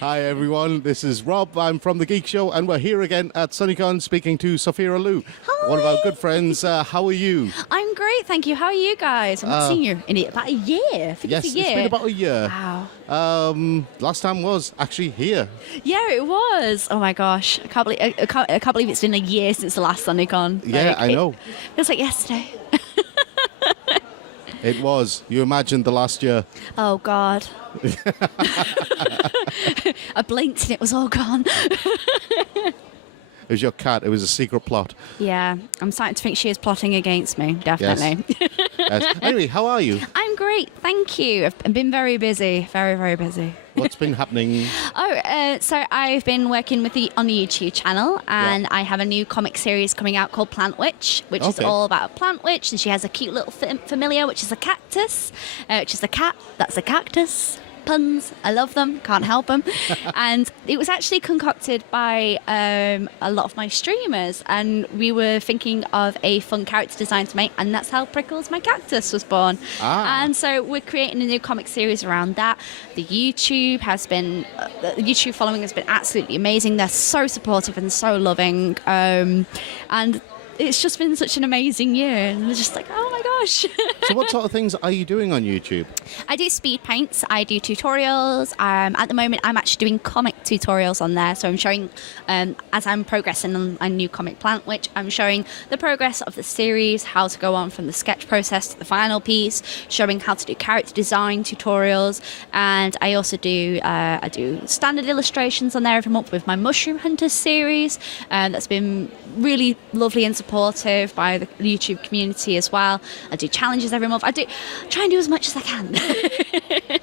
Hi everyone, this is Rob. I'm from the Geek Show, and we're here again at Sunnycon speaking to Sophira Lou, one of our good friends. How are you? I'm great, thank you. How are you guys? I've not seen you in about a year. I think Yes, it's a year. it's been about a year. Wow. Last time was actually here. Yeah, it was. Oh my gosh, I can't believe it's been a year since the last Sunnycon. Yeah, I know. It feels like yesterday. It was. You imagined the last year. Oh God. I blinked and it was all gone. It was your cat. It was a secret plot. Yeah, I'm starting to think she is plotting against me, definitely. Yes. Anyway, how are you? I'm great, thank you. I've been very busy, very, very busy. What's been happening? So I've been working on the YouTube channel, and I have a new comic series coming out called Plant Witch, which is all about a plant witch, and she has a cute little familiar, which is a cactus, which is a cat that's a cactus. Puns, I love them, can't help them. And it was actually concocted by a lot of my streamers, and we were thinking of a fun character design to make, and that's how Prickles My Cactus was born. And so we're creating a new comic series around that. The YouTube following has been absolutely amazing. They're so supportive and so loving, and it's just been such an amazing year, and we're just like, oh my gosh. So what sort of things are you doing on YouTube? I do speed paints, I do tutorials. At the moment, I'm actually doing comic tutorials on there. So I'm showing, as I'm progressing on a new comic Plant Witch, I'm showing the progress of the series, how to go on from the sketch process to the final piece, showing how to do character design tutorials. And I also do standard illustrations on there every month with my Mushroom Hunters series. That's been really lovely and supportive by the YouTube community as well. I do challenges every month. I try and do as much as I can.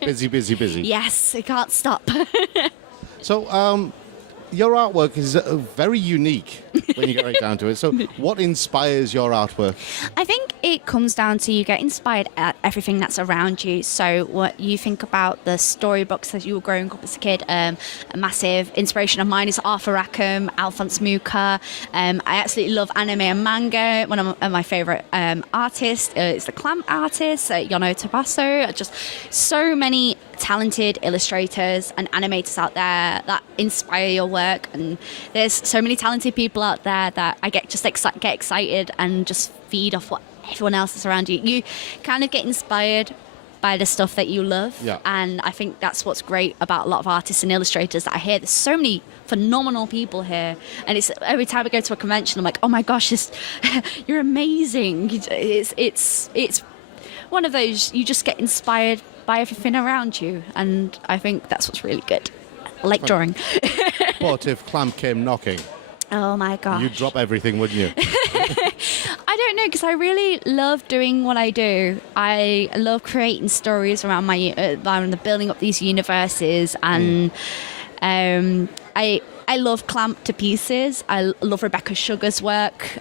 Busy. Yes, I can't stop. So, your artwork is very unique when you get right down to it. So what inspires your artwork? I think it comes down to you get inspired at everything that's around you. So what you think about the storybooks as you were growing up as a kid, a massive inspiration of mine is Arthur Rackham, Alphonse Mucha. I absolutely love anime and manga. One of my favourite artists is the Clamp artist, Yono Tabasso. Just so many talented illustrators and animators out there that inspire your work, and there's so many talented people out there that I get excited and just feed off what everyone else is around you. You kind of get inspired by the stuff that you love, and I think that's what's great about a lot of artists and illustrators that I hear. There's so many phenomenal people here, and it's every time I go to a convention I'm like, oh my gosh, you're amazing. It's one of those, you just get inspired by everything around you, and I think that's what's really good. I like drawing. But if Clamp came knocking, oh my gosh, you'd drop everything, wouldn't you? I don't know, because I really love doing what I do. I love creating stories around around the building up these universes, and I love Clamp to pieces. I love Rebecca Sugar's work.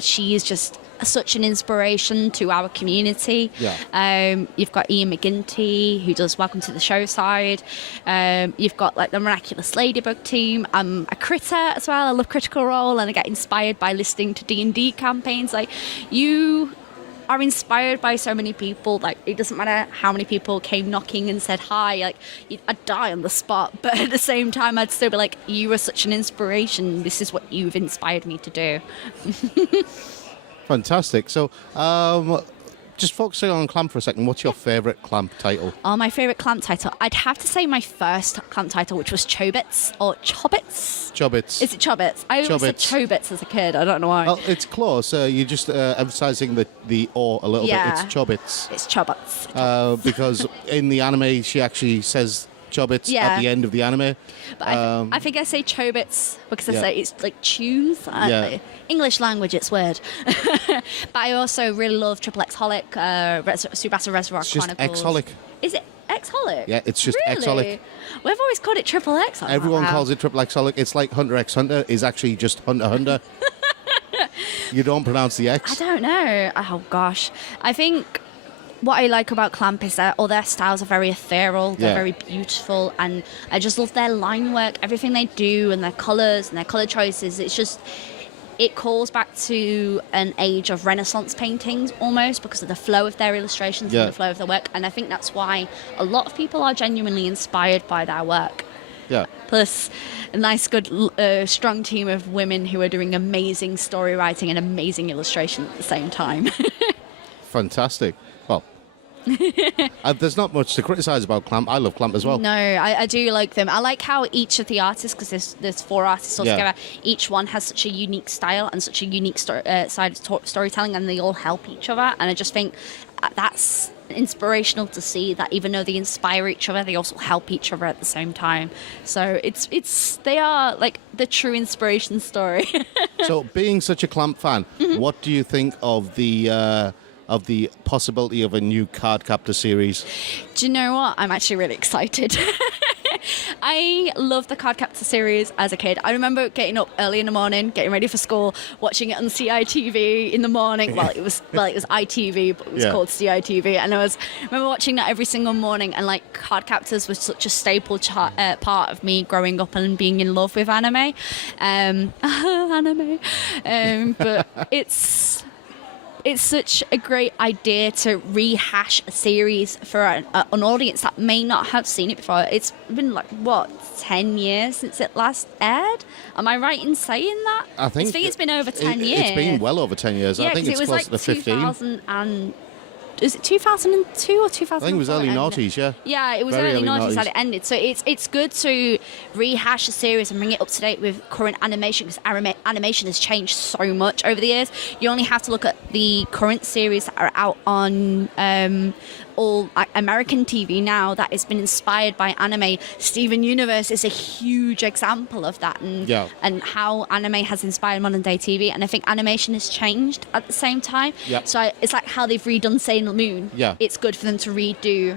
She is just such an inspiration to our community. You've got Ian McGinty, who does Welcome to the Show side. You've got like the Miraculous Ladybug team. I'm a critter as well. I love Critical Role, and I get inspired by listening to D&D campaigns. Like, you are inspired by so many people. Like, it doesn't matter how many people came knocking and said hi, like, I'd die on the spot, but at the same time I'd still be like, you are such an inspiration, this is what you've inspired me to do. Fantastic. So, just focusing on Clamp for a second, what's your favourite Clamp title? Oh, my favourite Clamp title? I'd have to say my first Clamp title, which was Chobits, or Chobbits. Chobbits. Is it Chobbits? I always said Chobits as a kid, I don't know why. Well, it's close. You're just emphasising the O a little bit. It's Chobbits. It's Chobbits. Because in the anime, she actually says Chobbits at the end of the anime. But I think I say Chobits because I say it's like choose. English language, it's weird. But I also really love Triple X Holic, Subasa Reservoir Chronicles. It's just X-Holic. Is it X-Holic? Yeah, it's just really? X-Holic. We've always called it Triple X. Everyone calls it Triple X Holic. It's like Hunter X Hunter is actually just Hunter Hunter. You don't pronounce the X. I don't know. Oh, gosh. I think what I like about Clamp is that all their styles are very ethereal, they're very beautiful, and I just love their line work, everything they do, and their colours and their colour choices. It's just, it calls back to an age of Renaissance paintings almost, because of the flow of their illustrations and the flow of their work, and I think that's why a lot of people are genuinely inspired by their work. Yeah. Plus a nice, good, strong team of women who are doing amazing story writing and amazing illustration at the same time. Fantastic. Well, there's not much to criticize about Clamp. I love Clamp as well. No, I do like them. I like how each of the artists, because there's 4 artists altogether, each one has such a unique style and such a unique side of storytelling, and they all help each other. And I just think that's inspirational to see that even though they inspire each other, they also help each other at the same time. So they are like the true inspiration story. So, being such a Clamp fan, what do you think of the possibility of a new Card Captor series? Do you know what? I'm actually really excited. I loved the Card Captor series as a kid. I remember getting up early in the morning, getting ready for school, watching it on CITV in the morning. Well, it was ITV, but it was called CITV. And I remember watching that every single morning. And like Card Captors was such a staple part of me growing up and being in love with anime. But it's such a great idea to rehash a series for an audience that may not have seen it before. It's been 10 years since it last aired? Am I right in saying that? I think it's been over 10 years. It's been well over 10 years. Yeah, I think it's close to 15. Is it 2002 or 2004? I think it was early noughties, yeah. Yeah, it was Very early noughties noughties that it ended. So it's good to rehash a series and bring it up to date with current animation, because animation has changed so much over the years. You only have to look at the current series that are out on all American TV now that has been inspired by anime. Steven Universe is a huge example of that, and how anime has inspired modern day TV. And I think animation has changed at the same time. Yep. So it's like how they've redone Sailor Moon. Yeah. It's good for them to redo,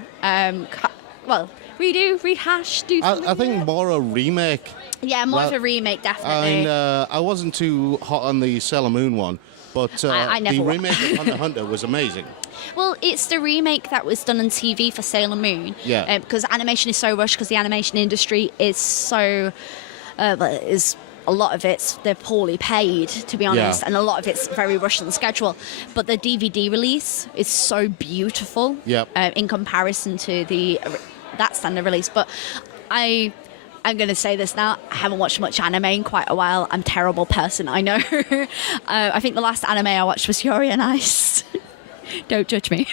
rehash, do something. I think more a remake. Yeah, more of a remake, definitely. I wasn't too hot on the Sailor Moon one, but the remake of Hunter x Hunter was amazing. Well, it's the remake that was done on TV for Sailor Moon. Yeah. Because animation is so rushed, because the animation industry is so... a lot of they're poorly paid, to be honest, and a lot of it's very rushed on schedule. But the DVD release is so beautiful in comparison to that standard release. But I'm going to say this now. I haven't watched much anime in quite a while. I'm a terrible person, I know. I think the last anime I watched was Yuri on Ice. Don't judge me.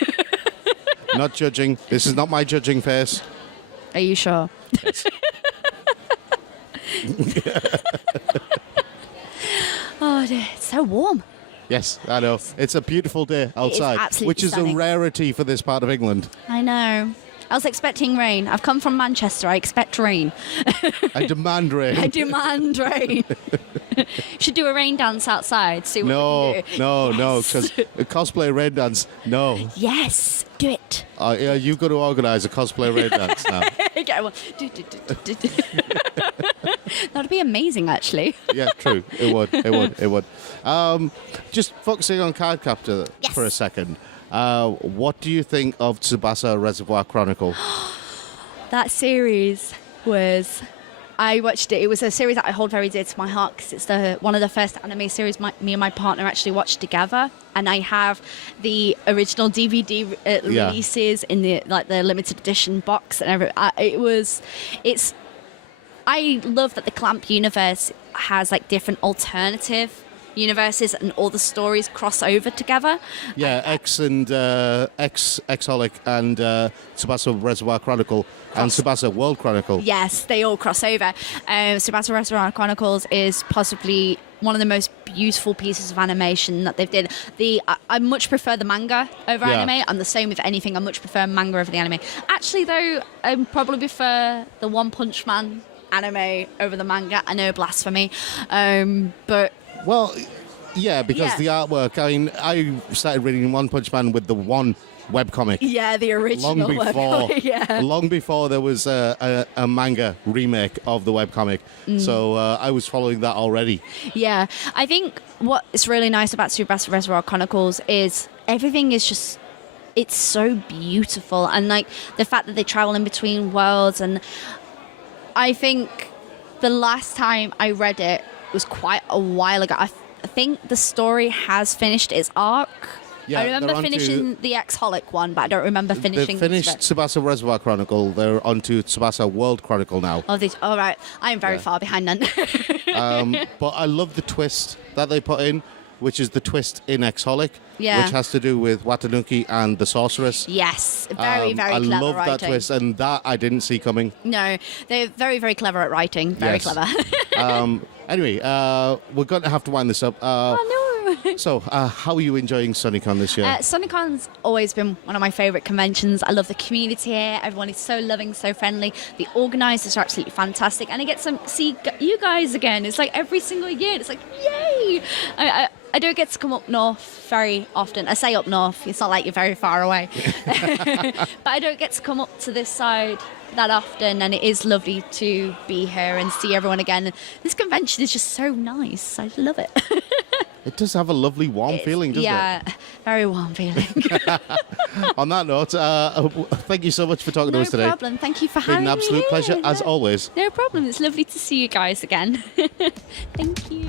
Not judging. This is not my judging face. Are you sure? Yes. Oh dear, it's so warm. Yes, I know. It's a beautiful day outside, which is stunning. a rarity for this part of England. I know. I was expecting rain. I've come from Manchester. I expect rain. I demand rain. I demand rain. Should do a rain dance outside. See what we can do. No, because a cosplay rain dance, no. Yes, do it. You've got to organise a cosplay rain dance now. Get one. That'd be amazing, actually. Yeah, true. It would. Just focusing on Card Captor for a second. What do you think of Tsubasa Reservoir Chronicle? That series was... I watched it. It was a series that I hold very dear to my heart, because it's one of the first anime series me and my partner actually watched together. And I have the original DVD releases in the limited edition box and everything. I love that the Clamp universe has different alternative universes and all the stories cross over together. Yeah, X-Holic and Tsubasa Reservoir Chronicle and Tsubasa World Chronicle. Yes, they all cross over. Tsubasa Reservoir Chronicles is possibly one of the most beautiful pieces of animation that they've did. I much prefer the manga over anime. I'm the same with anything. I much prefer manga over the anime. Actually, though, I probably prefer the One Punch Man anime over the manga. I know, blasphemy. But... Well, yeah, because the artwork, I started reading One Punch Man with the one webcomic. Yeah, the original webcomic, long before there was a manga remake of the webcomic. So I was following that already. Yeah, I think what is really nice about Tsubasa Reservoir Chronicles is everything is just... It's so beautiful. And the fact that they travel in between worlds. And I think the last time I read it was quite a while ago. I think the story has finished its arc. Yeah, I remember they're onto- finishing the X-Holic one, but I don't remember finishing. They've finished Tsubasa Reservoir Chronicle. They're onto Tsubasa World Chronicle now. Oh, all right. I am very Yeah. far behind then. But I love the twist that they put in, which is the twist in X-Holic, Yeah. which has to do with Watanuki and the sorceress. Yes, very, very I clever love writing. that twist, and that I didn't see coming. No, they're very, very clever at writing. Very Yes. clever. Anyway, we're going to have to wind this up. Oh, no. So, how are you enjoying Sunnycon this year? Sunnycon's always been one of my favourite conventions. I love the community here. Everyone is so loving, so friendly. The organisers are absolutely fantastic. And I get to see you guys again. It's like every single year. It's like, yay! I don't get to come up north very often. I say up north. It's not like you're very far away. But I don't get to come up to this side that often, and it is lovely to be here and see everyone again. And this convention is just so nice. I love it. It does have a lovely warm feeling, doesn't Yeah, very warm feeling. it? On that note, thank you so much for talking to No us today. problem. Thank you for It's been having an me. absolute pleasure, here. as always. No problem. It's lovely to see you guys again. Thank you.